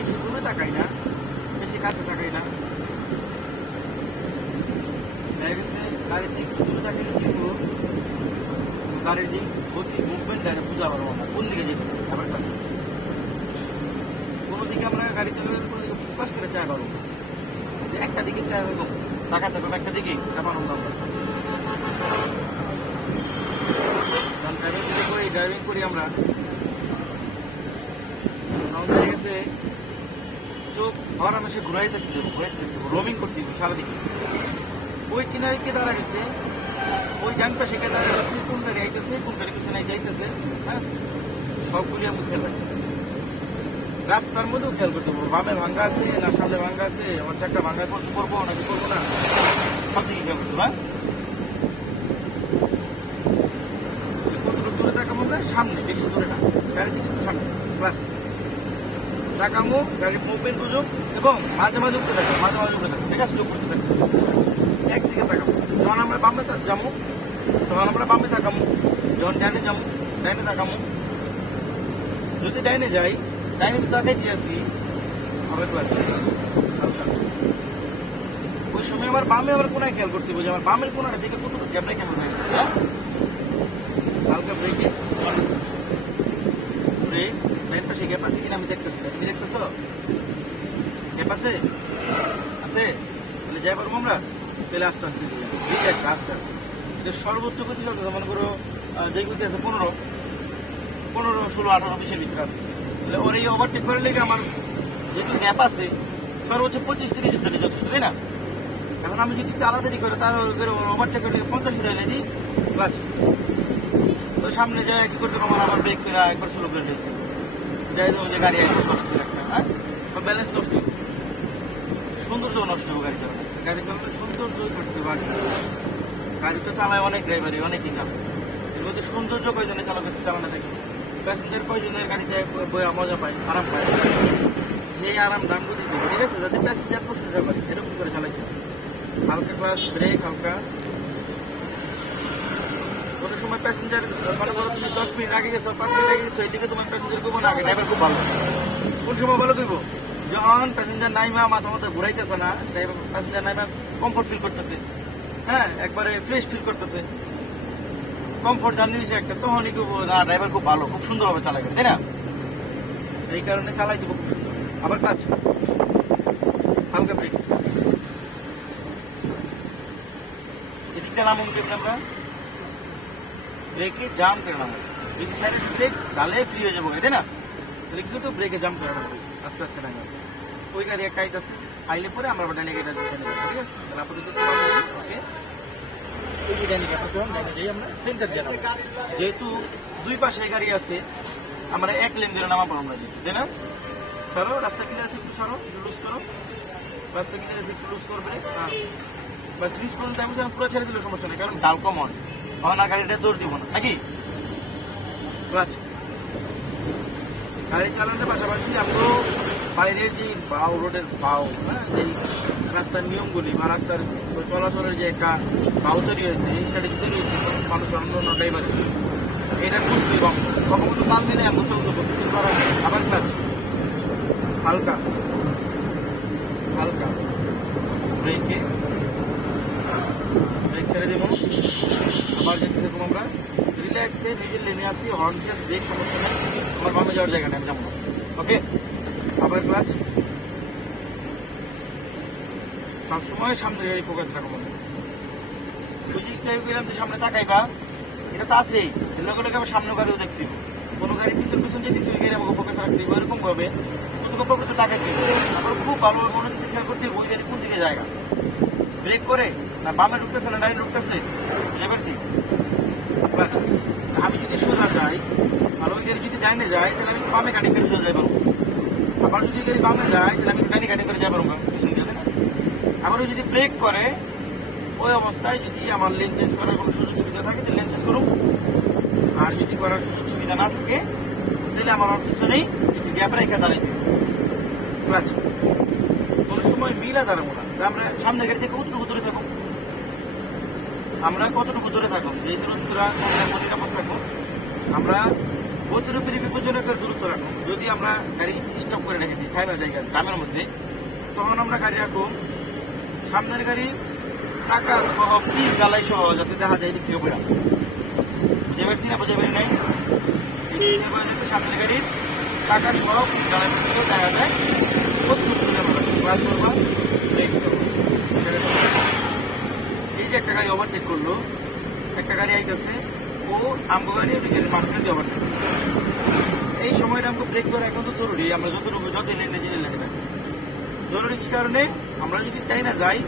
বেশি দূরে তাকাই না, বেশি কাছে তাকাই না। দেখা গেছে গাড়ি থেকে একটু দূরে তাকাইলে কিন্তু গাড়ির যে গতি মুভমেন্ট এটা বুঝা পারবো আমরা কোন দিকে যেতেছে। আবার কাছে কোনো দিকে আমরা গাড়ি চালানোর কোনো দিকে ফোকাস করে চাই পারবো যে একটা দিকে চাই থাকবো, তাকাতে পারবো একটা দিকে চাপানো আমরা। ড্রাইভিং করি আমরা, দেখা গেছে চোখ আরামে ঘুরাই থাকতে যাবো, রোমিং করতে যাবো সারাদিকে। ওই কিনারিকে দাঁড়া গেছে, ওই ডান পাশে দাঁড়া গেছে, কোন গাড়ি আইতেছে, কোন গাড়ি পিছনে যাইতেছে, হ্যাঁ সবগুলি আমি খেয়াল রাখি। রাস্তার মধ্যেও খেয়াল করতে পারবো, বামে ভাঙ্গা আছে না সামনে ভাঙ্গা আছে, আমার চারটা ভাঙ্গা করতে পারবো নাকি করবো না, সব দিকে খেয়াল করতে পারবো। কতটুকু দূরে তাকাবো না, সামনে, বেশি দূরে না, গাড়ি থেকে একটু সামনে ক্লাস তাকামো, গাড়ির মুভমেন্ট বুঝুক এবং মাঝে মাঝে উঠতে থাকবো, মাঝে মাঝে উঠতে থাকবো, ঠিক আছে, চোখ করতে থাকবো, একদিকে তাকাবো। যখন আমরা বামে যাবো তখন আমরা বামে তাকামো, যখন ডাইনে যাবো ডাইনে তাকামো। যদি ডাইনে যাই, ডাইনে তো তাকাই দিয়েছি, হবে ক্লাস ওই সময় আমার বামে আবার কোনায় খেয়াল করতে হবে যে আমার বামের কোনাটা থেকে কতটুকু ক্যামেরা কেমন হয়ে গেছে। হালকা ব্রেকে ব্রেক, ব্রেক পাশে গ্যাপ আছে কিনা আমি দেখতেছি না, তুমি দেখতেছ গ্যাপ আছে আছে, তাহলে যাই পারবো আমরা, তাহলে আস্তে আস্তে আস্তে আস্তে এটা সর্বোচ্চ গতি চলতেছে, মনে করো যে গতি আছে 15, 16, 18, 20-এর ভিতরে আছে। তাহলে ওর এই ওভারটেক করে লেগে আমার যেহেতু গ্যাপ আছে সর্বোচ্চ 25-30 উঠালে যথেষ্ট, তাই না? এখন আমি যদি তাড়াতাড়ি করে তার ওভারটেক করে 50 উঠাইলে দিই ক্লাচ, তো সামনে যায় কি করতে পারবো, আমার ব্রেক করে একবার স্লো করে দিতে যাই দেবো যে গাড়ি আসবে একটা, হ্যাঁ ব্যালেন্স নষ্ট, সৌন্দর্য নষ্ট হবে গাড়ি চালানো। গাড়ি চালানোর সৌন্দর্য থাকতে পারে, গাড়ি তো চালায় অনেক ড্রাইভারই অনেকই চালায়, এর মধ্যে সৌন্দর্য কয়জনে চালানো থাকে, প্যাসেঞ্জার কয়জনের গাড়িতে বইয়া মজা পায়, আরাম পায়, সেই আরাম দাম গতি দেবে, ঠিক আছে, যাতে প্যাসেঞ্জার প্রশংসা করে এরকম করে চালাইতে হবে। হালকা ক্লাস ব্রেক, হালকা কোনো সময় প্যাসেঞ্জার মনে করো তুমি 10 মিনিট আগে গেছো, 5 মিনিট আগে গেছো, এদিকে তোমার প্যাসেঞ্জার করবো না, আগে ড্রাইভার খুব ভালো। কোন সময় ভালো করবো, যখন প্যাসেঞ্জার নাইমা মাথা মতো ঘুরাইতেছে না, ড্রাইভার প্যাসেঞ্জার নাইমা কমফোর্ট ফিল করতেছে, হ্যাঁ একবারে ফ্রেশ ফিল করতেছে, কমফোর্ট জার্নি নিছে একটা, তখনই করবো না ড্রাইভার খুব ভালো, খুব সুন্দরভাবে চালাবে, তাই না? এই কারণে চালাই দেবো খুব সুন্দর। আবার কাজ হালকা ব্রেক, এদিকটা নাম আমরা ব্রেকে জাম করে নামো, যদি সাইডে ব্রেক তাহলে ফ্রি হয়ে যাবো, তাই না? তাহলে কিন্তু তো ব্রেকে জাম করে নামো আস্তে আস্তে নামে, ওই গাড়ি একটা আইতাছে আইলে পরে আমরা ডাইনে গাড়িটা ঠিক আছে। তাহলে আপাতত ওকে এই যে ডাইনে গাড়ি আছে, ডাইনে যাই আমরা সেন্টার জানাবো, যেহেতু দুই পাশে গাড়ি আছে আমরা এক লেন ধরে নামাবো আমরা, তাই না? সরো, রাস্তা ক্লিয়ার আছে একটু সরো, লুজ করো, রাস্তা ক্লিয়ার আছে একটু লুজ করবে, হ্যাঁ বাস 30 পর্যন্ত আমি পুরো ছেড়ে দিলে সমস্যা নেই, কারণ ডাল কমন তখন আর গাড়িটা দৌড় দিব না, নাকি? ক্লাচ গাড়ি চালানোর পাশাপাশি আমরাও বাইরের যে বাউ, রোডের বাউ, হ্যাঁ এই রাস্তার নিয়মগুলি বা রাস্তার চলাচলের যে একটা বাউ তৈরি হয়েছে, এই স্ট্র্যাটেজি তৈরি হয়েছে মানুষ অন্য ড্রাইভারের, এটা বুঝতে কখনো তাল দিলে এমন চলতে করতে করা যায়। আবার ক্লাচ হালকা হালকা ব্রেকে, ব্রেক ছেড়ে দেবো, আবার যেতে দেখুন আমরা রিল্যাক্সে নিজের লেনে আসি, হর্ন দিয়ে ব্রেক, সমস্যা নেই, আমার বামে যাওয়ার জায়গা নেই যেমন, ওকে। আবার ক্লাচ, সবসময় সামনে গাড়ি ফোকাস রাখো, ওই দিকটা গেলাম যে সামনে তাকাইবা, এটা তো আছেই, লোকে লোকে আবার সামনে গাড়িও দেখতে হবে, কোনো গাড়ি পিছন পিছন যদি ওই গাড়ি আমাকে ফোকাস রাখতে হবে, এরকম ভাবে প্রকৃতি তাকাইতে হবে, তারপর খুব ভালো মনে দিকে খেয়াল করতে হবে ওই গাড়ি কোন দিকে জায়গা, ব্রেক করে না বামে ঢুকতেছে না ডাইনে ঢুকতেছে, বুঝতে পারছি? আমি যদি সোজা যাই আর ওই গাড়ি যদি ডাইনে যাই তাহলে আমি বামে গাড়ি করে সোজা যাই পারবো, আবার যদি গাড়ি বামে যায় তাহলে আমি ডাইনে গাড়ি করে যাই পারবো পিছন দিয়ে, না? আবার যদি ব্রেক করে ওই অবস্থায় যদি আমার লেন চেঞ্জ করার কোনো সুযোগ সুবিধা থাকে তাহলে লেন চেঞ্জ করুন, আর যদি করার সুযোগ সুবিধা না থাকে তাহলে আমার পিছনেই একটু গ্যাপ রেখে দাঁড়াইতে আছে, কোনো সময় মিলা দাঁড়াবো না, আমরা সামনে গাড়ি থেকে কতটুকু দূরে থাকবো, আমরা কতটুকু দূরে থাকবো, যে নিরাপদ থাকবো আমরা গতির উপরে বিপজ্জনক গুরুত্ব রাখো। যদি আমরা গাড়ি স্টপ করে রেখে দিই খাইবার জায়গা গ্রামের মধ্যে, তখন আমরা গাড়ি রাখবো সামনের গাড়ি চাকা সহ পিস গালাই সহ, যাতে দেখা যায় এদিক থেকে বেড়া। বুঝে পারছি না? বুঝে পারি নাই? সামনের গাড়ির চাকা সহ পিস গালাই থেকে দেখা যায় এই যে একটা গাড়ি ওভারটেক করলো, একটা গাড়ি আইতেছে, ও আমগো গাড়ি মাঝখানে দিয়ে ওভারটেক করলো। এই সময়টা আমাকে ব্রেক করা এখন তো জরুরি। আমরা যত লেনে জেনে লেগে থাকি জরুরি কি কারণে, আমরা যদি তাই না যাই